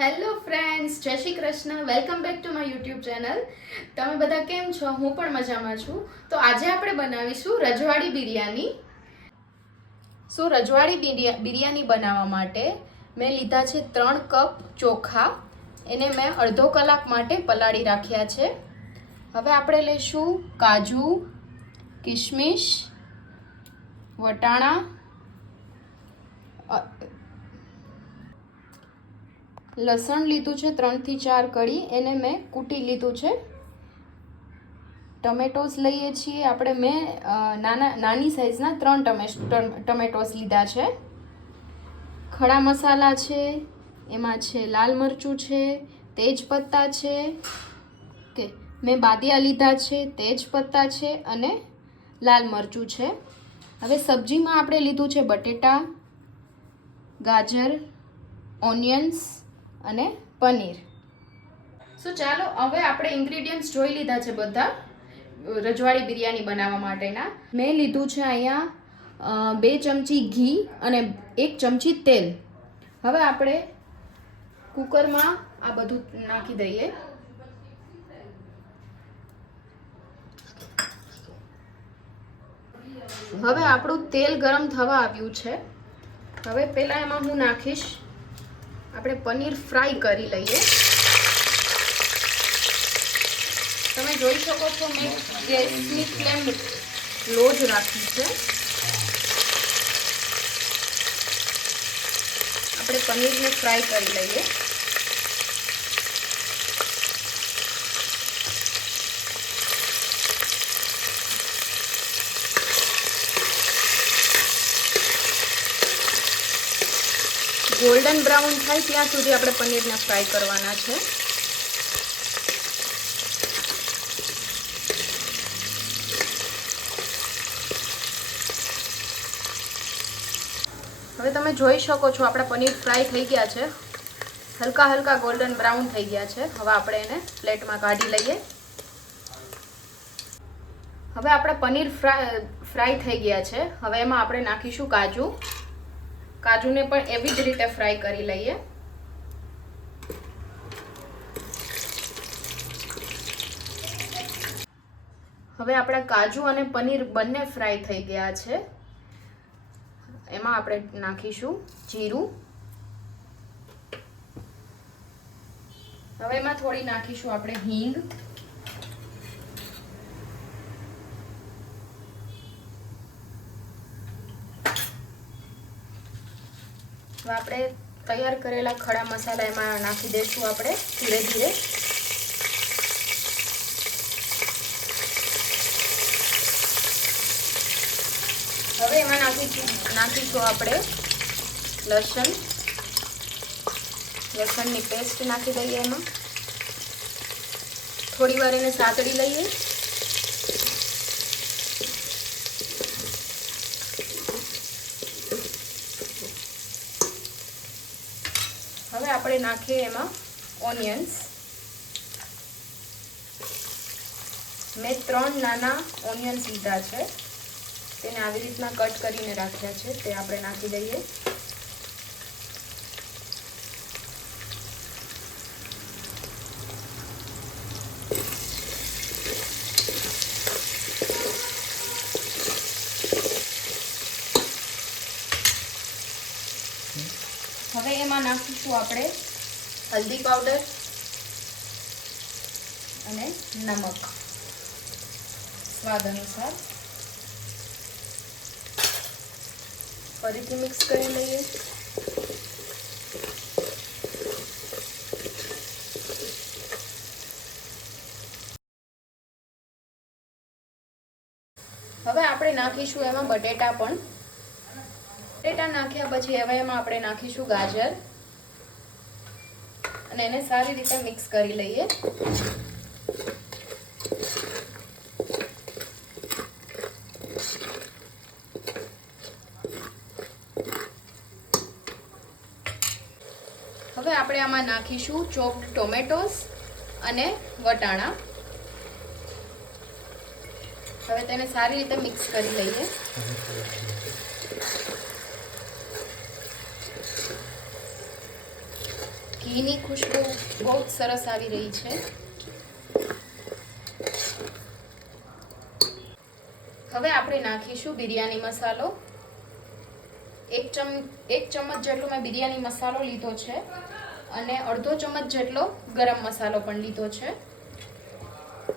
Hello friends, જય Shri Krishna. Welcome back to my YouTube channel. તમે બધા કેમ છો? હું પણ મજામાં છું. તો આજે આપણે બનાવીશું રજવાડી બિરયાની. સો, રજવાડી બિરયા- બિરયાની બનાવવા માટે મેં લીધા છે ત્રણ કપ ચોખા. એને મેં અડધો કલાક માટે પલાળી રાખ્યા છે. હવે આપણે લઈશું કાજુ કિશમિશ વટાણા લસણ લીધું છે ત્રણથી ચાર કળી, એને મેં કૂટી લીધું છે. ટમેટોસ લઈએ છીએ. આપણે મેં નાના, નાની સાઇઝના ત્રણ ટમે ટમેટોસ લીધા છે. ખડા મસાલા છે, એમાં છે લાલ મરચું છે તેજપત્તા છે, કે મેં બાદિયા લીધા છે તેજપત્તા છે અને લાલ મરચું છે. હવે સબ્જીમાં આપણે લીધું છે બટેટા, ગાજર, ઓનિયન્સ અને પનીર. સો ચાલો, હવે આપણે ઇન્ગ્રીડિયન્ટ્સ જોઈ લીધા છે બધા, રજવાડી બિરયાની બનાવવા માટેના. મેં લીધું છે અહીંયા બે ચમચી ઘી અને એક ચમચી તેલ. હવે આપણે કુકરમાં આ બધું નાખી દઈએ. હવે આપણું તેલ ગરમ થવા આવ્યું છે. હવે પહેલાં એમાં હું નાખીશ આપણે પનીર ફ્રાય કરી લઈએ. તમે જોઈ શકો છો મેં ગેસની ફ્લેમ લો જ રાખી છે. આપણે પનીરને ફ્રાય કરી લઈએ. ગોલ્ડન બ્રાઉન થાય ત્યાં સુધી આપણે પનીરને ફ્રાય કરવાના છે. હવે તમે જોઈ શકો છો આપણા પનીર ફ્રાય થઈ ગયા છે. હલકા હલકા ગોલ્ડન બ્રાઉન થઈ ગયા છે. હવે આપણે એને પ્લેટમાં કાઢી લઈએ. હવે આપણા પનીર ફ્રાય ફ્રાય થઈ ગયા છે. હવે એમાં આપણે નાખીશું કાજુ. કાજુને પણ એવી જ રીતે ફ્રાય કરી લઈએ. હવે આપણા કાજુ અને પનીર બંને ફ્રાય થઈ ગયા છે. એમાં આપણે નાખીશું જીરું. હવે એમાં થોડી નાખીશું આપણે હિંગ. હવે આપણે તૈયાર કરેલા ખડા મસાલા એમાં નાખી દઈશું આપણે ધીરે ધીરે. હવે એમાં નાખીશું નાખીશું આપણે લસણ. લસણની પેસ્ટ નાખી દઈએ એમાં. થોડી વાર એને સાતડી લઈએ. હવે આપણે નાખીએ એમાં ઓનિયન્સ મેં ત્રણ નાના ઓનિયન્સ લીધા છે. તેને આવી રીતના કટ કરીને રાખ્યા છે. તે આપણે નાખી દઈએ હવે નાખીશું આપણે હલ્દી પાવડર અને નમક સ્વાદ અનુસાર. ફરીથી મિક્સ કરી લઈએ. હવે આપણે નાખીશું એમાં બટેટા પણ. બટેટા નાખ્યા પછી હવે એમાં આપણે નાખીશું ગાજર. અને એને સારી રીતે મિક્સ કરી લઈએ. હવે આપણે આમાં નાખીશું ચોપ ટોમેટોસ અને વટાણા. હવે તેને સારી રીતે મિક્સ કરી લઈએ. ઘીની ખુશ્બુ બહુ જ સરસ આવી રહી છે. હવે આપણે નાખીશું બિરયાની મસાલો. એક ચમ, એક ચમચ જેટલો મેં બિરયાની મસાલો લીધો છે અને અડધો ચમચ જેટલો ગરમ મસાલો પણ લીધો છે.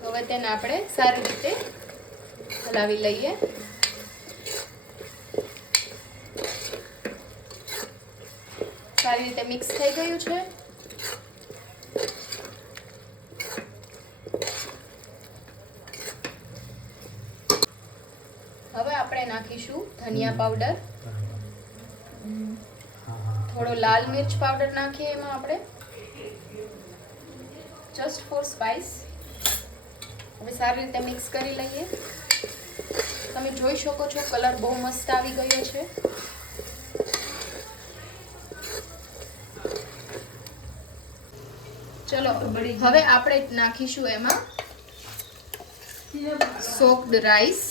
હવે તેને આપણે સારી રીતે હલાવી લઈએ. સારી રીતે મિક્સ થઈ ગયું છે હવે આપણે નાખીશું ધનિયા પાવડર થોડો લાલ મિર્ચ પાવડર નાખીએ એમાં આપણે. જસ્ટ ફોર સ્પાઈસ હવે સારી રીતે મિક્સ કરી લઈએ. તમે જોઈ શકો છો કલર બહુ મસ્ત આવી ગયો છે. ચલો હવે આપણે નાખીશું એમાં સોક્ડ રાઈસ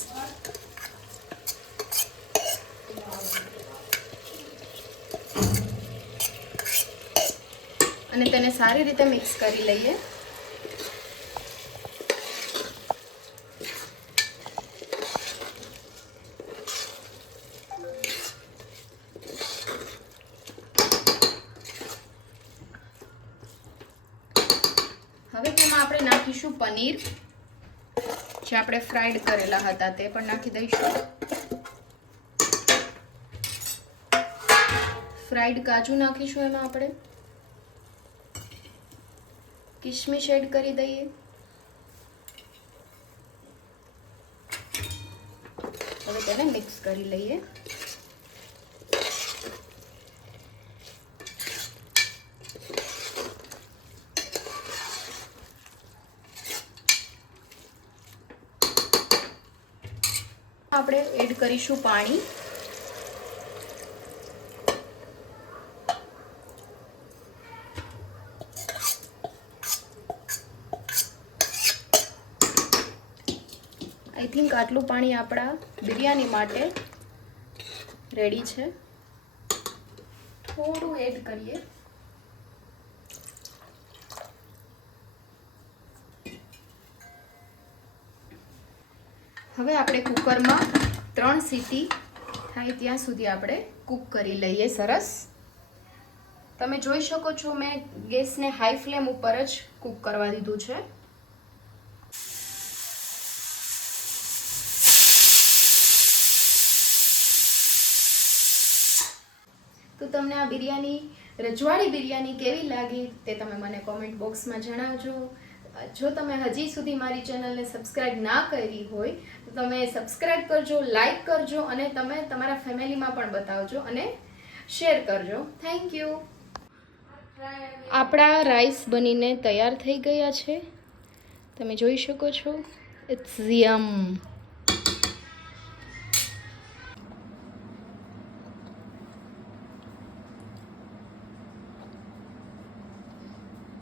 અને તેને સારી રીતે મિક્સ કરી લઈએ. હવે તેમાં આપણે નાખીશું પનીર, જે આપણે ફ્રાઈડ કરેલા હતા તે પણ નાખી દઈશું. ફ્રાઈડ કાજુ નાખીશું એમાં આપણે. કિશમિશ એડ કરી દઈએ. હવે તેને મિક્સ કરી લઈએ. આપણે એડ કરીશું પાણી. આઈ થિંક આટલું પાણી આપણા બિરયાની માટે રેડી છે. થોડું એડ કરીએ. હવે આપણે કુકરમાં ત્રણ સીટી થાય ત્યાં સુધી આપણે કૂક કરી લઈએ સરસ. તમે જોઈ શકો છો મેં ગેસને હાઈ ફ્લેમ ઉપર જ કૂક કરવા દીધું છે. તમને આ બિરયાની, રજવાડી બિરયાની કેવી લાગી તે તમે મને કોમેન્ટ બોક્સમાં જણાવજો. જો તમે હજી સુધી મારી ચેનલને સબસ્ક્રાઇબ ના કરી હોય, તો તમે સબસ્ક્રાઇબ કરજો લાઈક કરજો અને તમે તમારા ફેમિલીમાં પણ બતાવજો અને શેર કરજો. થેન્ક યુ આપણા રાઈસ બનીને તૈયાર થઈ ગયા છે. તમે જોઈ શકો છો. ઇટ્સ યમ